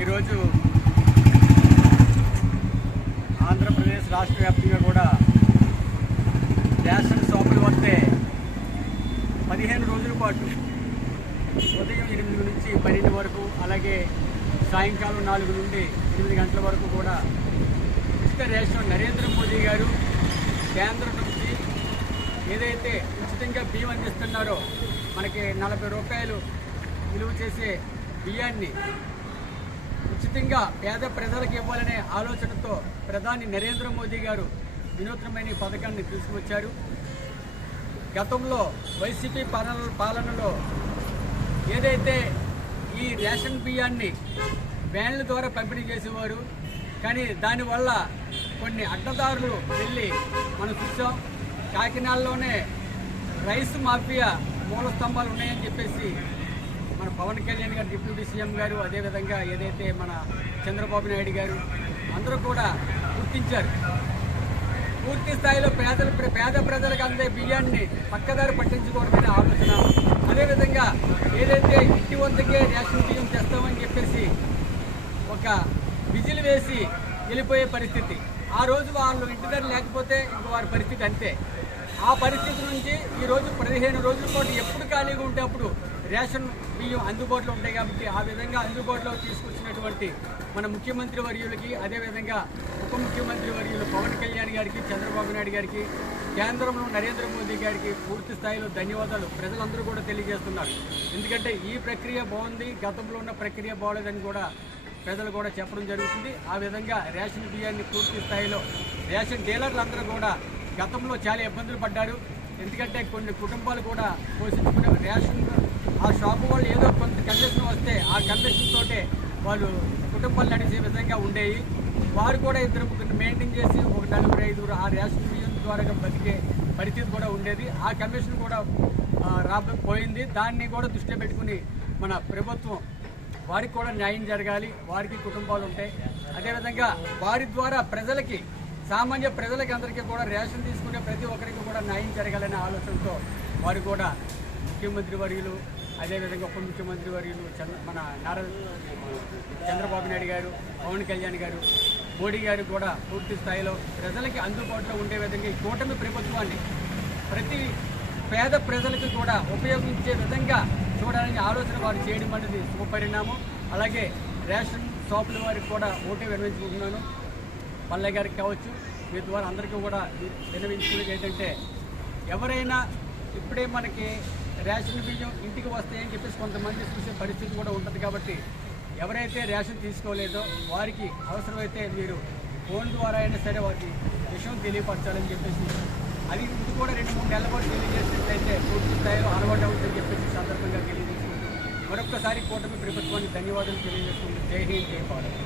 ఈరోజు ఆంధ్రప్రదేశ్ రాష్ట్ర వ్యాప్తంగా కూడా రేషన్ షాపులు వస్తే 15 రోజుల పాటు ఉదయం 8 నుంచి 12 వరకు, అలాగే సాయంకాలం 4 నుండి 8 గంటల వరకు కూడా ఉచిత రేషన్ నరేంద్ర మోదీ గారు కేంద్రం నుంచి ఏదైతే ఉచితంగా బియ్యం అందిస్తున్నారో, మనకి 40 రూపాయలు విలువ చేసే బియ్యాన్ని ఉచితంగా పేద ప్రజలకు ఇవ్వాలనే ఆలోచనతో ప్రధాని నరేంద్ర మోదీ గారు వినూత్నమైన పథకాన్ని తీసుకువచ్చారు. గతంలో వైసీపీ పాలనలో ఏదైతే ఈ రేషన్ బియ్యాన్ని వ్యాన్ల ద్వారా పంపిణీ చేసేవారు, కానీ దానివల్ల కొన్ని అడ్డదారులు వెళ్ళి మనం చూసాం. కాకినాడలోనే రైస్ మాఫియా మూల స్తంభాలు ఉన్నాయని చెప్పేసి మన పవన్ కళ్యాణ్ గారు, డిప్యూటీ సీఎం గారు, అదేవిధంగా ఏదైతే మన చంద్రబాబు నాయుడు గారు అందరూ కూడా గుర్తించారు. పూర్తి స్థాయిలో పేద ప్రజలకు అందే బియ్యాన్ని పక్కదారి పట్టించుకోవడమైన ఆలోచన. అదేవిధంగా ఏదైతే ఇంటి వద్దకే రేషన్ బియ్యం తెస్తామని చెప్పేసి ఒక విజిల్ వేసి వెళ్ళిపోయే పరిస్థితి. ఆ రోజు వాళ్ళు ఇంటి దగ్గర లేకపోతే ఇంక వారి పరిస్థితి అంతే. ఆ పరిస్థితి నుంచి ఈరోజు 15 రోజుల పాటు ఎప్పుడు ఖాళీగా ఉంటే అప్పుడు రేషన్ బియ్యం అందుబాటులో ఉంటాయి. కాబట్టి ఆ విధంగా అందుబాటులో తీసుకొచ్చినటువంటి మన ముఖ్యమంత్రి వర్యులకి, అదేవిధంగా ఉప ముఖ్యమంత్రి వర్యులు పవన్ కళ్యాణ్ గారికి, చంద్రబాబు నాయుడు గారికి, కేంద్రంలో నరేంద్ర మోదీ గారికి పూర్తి స్థాయిలో ధన్యవాదాలు ప్రజలందరూ కూడా తెలియజేస్తున్నారు. ఎందుకంటే ఈ ప్రక్రియ బాగుంది, గతంలో ఉన్న ప్రక్రియ బాగోలేదని కూడా ప్రజలు కూడా చెప్పడం జరుగుతుంది. ఆ విధంగా రేషన్ బియ్యాన్ని పూర్తి స్థాయిలో రేషన్ డీలర్లు కూడా గతంలో చాలా ఇబ్బందులు పడ్డారు. ఎందుకంటే కొన్ని కుటుంబాలు కూడా పోషించుకునే రేషన్ ఆ షాపు వాళ్ళు ఏదో కొంత కమిషన్ వస్తే ఆ కమిషన్ తోటే వాళ్ళు కుటుంబాలు నడిచే విధంగా ఉండేవి. వారు కూడా 2 మెయింటైన్ చేసి ఒక 4-5 ఆ రేషన్ బియ్యం ద్వారా బతికే పరిస్థితి కూడా ఉండేది. ఆ కమిషన్ కూడా రాబోయింది. దాన్ని కూడా దృష్టిలో పెట్టుకుని మన ప్రభుత్వం వారికి కూడా న్యాయం జరగాలి, వారికి కుటుంబాలు ఉంటాయి. అదేవిధంగా వారి ద్వారా ప్రజలకి, సామాన్య ప్రజలకి అందరికీ కూడా రేషన్ తీసుకునే ప్రతి ఒక్కరికి కూడా న్యాయం జరగాలనే ఆలోచనతో వారు కూడా ముఖ్యమంత్రి వర్యులు, అదేవిధంగా ఉప ముఖ్యమంత్రి వర్యులు మన చంద్రబాబు నాయుడు గారు, పవన్ కళ్యాణ్ గారు, మోడీ గారు కూడా పూర్తి స్థాయిలో ప్రజలకి అందుబాటులో ఉండే విధంగా ఈ కూటమి ప్రభుత్వాన్ని ప్రతి పేద ప్రజలకు కూడా ఉపయోగించే విధంగా చూడాలని ఆలోచన వారు చేయడం అనేది శుభపరిణామం. అలాగే రేషన్ షాపుల వారికి కూడా ఓటు విన్నవించుకుంటున్నాను. పల్లె గారికి కావచ్చు, మీ ద్వారా అందరికీ కూడా విన్నవించుకునేది ఏంటంటే, ఎవరైనా ఇప్పుడే మనకి రేషన్ బియ్యం ఇంటికి వస్తాయని చెప్పేసి కొంతమంది చూసే పరిస్థితి కూడా ఉంటుంది. కాబట్టి ఎవరైతే రేషన్ తీసుకోలేదో వారికి అవసరమైతే మీరు ఫోన్ ద్వారా అయినా సరే వారికి విషయం తెలియపరచాలని చెప్పేసి, అది ఇది కూడా 2-3 నెలల పాటు తెలియజేసినట్లయితే పూర్తి స్థాయిలో అలవాటు అవుతుందని చెప్పేసి సందర్భంగా తెలియజేసుకుంటూ మరొక్కసారి కూటమి ప్రభుత్వానికి ధన్యవాదాలు తెలియజేసుకుంటూ జై హింద్, జై భారత్.